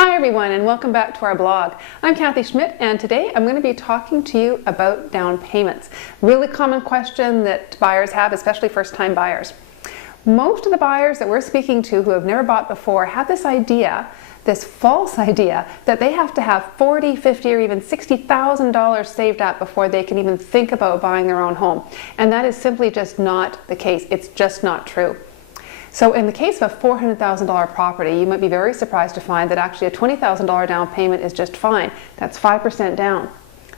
Hi everyone, and welcome back to our blog. I'm Kathy Schmidt, and today I'm going to be talking to you about down payments. Really common question that buyers have, especially first-time buyers. Most of the buyers that we're speaking to who have never bought before have this idea, this false idea, that they have to have $40,000, $50,000, or even $60,000 saved up before they can even think about buying their own home. And that is simply just not the case. It's just not true. So in the case of a $400,000 property, you might be very surprised to find that actually a $20,000 down payment is just fine. That's 5% down.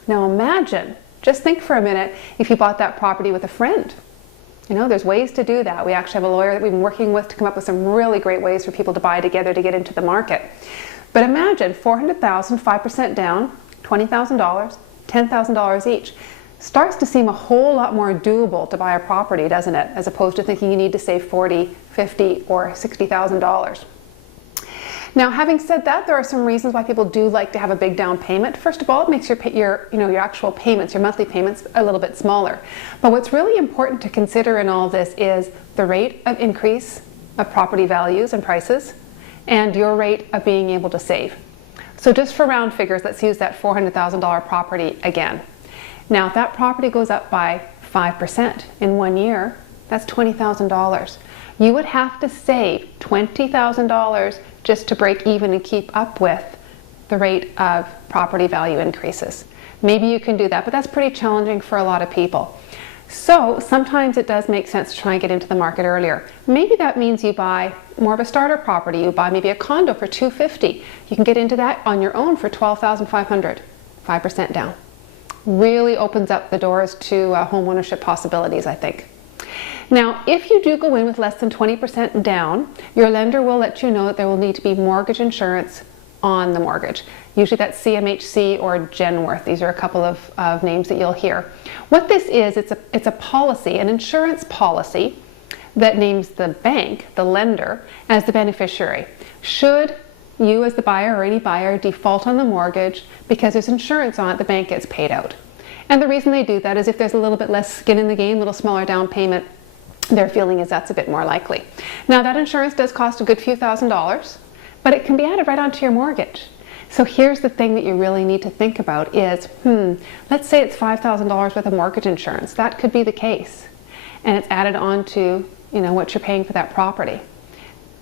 Now imagine, just think for a minute, if you bought that property with a friend. You know, there's ways to do that. We actually have a lawyer that we've been working with to come up with some really great ways for people to buy together to get into the market. But imagine $400,000, 5% down, $20,000, $10,000 each. Starts to seem a whole lot more doable to buy a property, doesn't it? As opposed to thinking you need to save $40,000, $50,000, or $60,000. Now, having said that, there are some reasons why people do like to have a big down payment. First of all, it makes your actual payments, your monthly payments, a little bit smaller. But what's really important to consider in all this is the rate of increase of property values and prices, and your rate of being able to save. So just for round figures, let's use that $400,000 property again. Now, if that property goes up by 5% in 1 year, that's $20,000. You would have to save $20,000 just to break even and keep up with the rate of property value increases. Maybe you can do that, but that's pretty challenging for a lot of people. So sometimes it does make sense to try and get into the market earlier. Maybe that means you buy more of a starter property. You buy maybe a condo for $250,000. You can get into that on your own for $12,500, 5% down. Really opens up the doors to home ownership possibilities, I think. Now, if you do go in with less than 20% down, your lender will let you know that there will need to be mortgage insurance on the mortgage. Usually that's CMHC or Genworth. These are a couple of names that you'll hear. What this is, it's a policy, an insurance policy that names the bank, the lender, as the beneficiary. Should you as the buyer or any buyer default on the mortgage because there's insurance on it, the bank gets paid out. And the reason they do that is if there's a little bit less skin in the game, a little smaller down payment, their feeling is that's a bit more likely. Now that insurance does cost a good few $1,000s, but it can be added right onto your mortgage. So here's the thing that you really need to think about is, let's say it's $5,000 worth of mortgage insurance. That could be the case. And it's added onto, what you're paying for that property.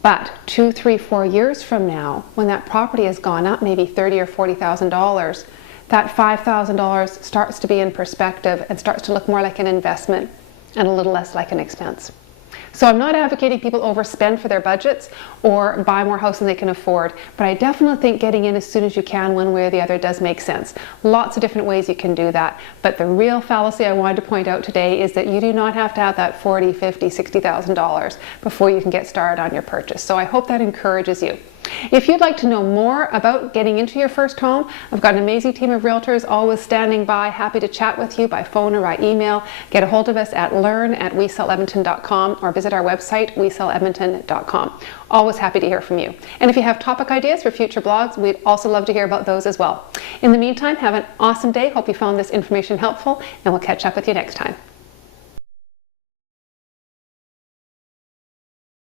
But 2, 3, 4 years from now, when that property has gone up maybe $30,000 or $40,000, that $5,000 starts to be in perspective and starts to look more like an investment and a little less like an expense. So I'm not advocating people overspend for their budgets or buy more house than they can afford, but I definitely think getting in as soon as you can one way or the other does make sense. Lots of different ways you can do that, but the real fallacy I wanted to point out today is that you do not have to have that $40,000, $50,000, $60,000 before you can get started on your purchase. So I hope that encourages you. If you'd like to know more about getting into your first home, I've got an amazing team of realtors always standing by, happy to chat with you by phone or by email. Get a hold of us at learn@weselledmonton.com or visit our website, weselledmonton.com. Always happy to hear from you. And if you have topic ideas for future blogs, we'd also love to hear about those as well. In the meantime, have an awesome day. Hope you found this information helpful, and we'll catch up with you next time.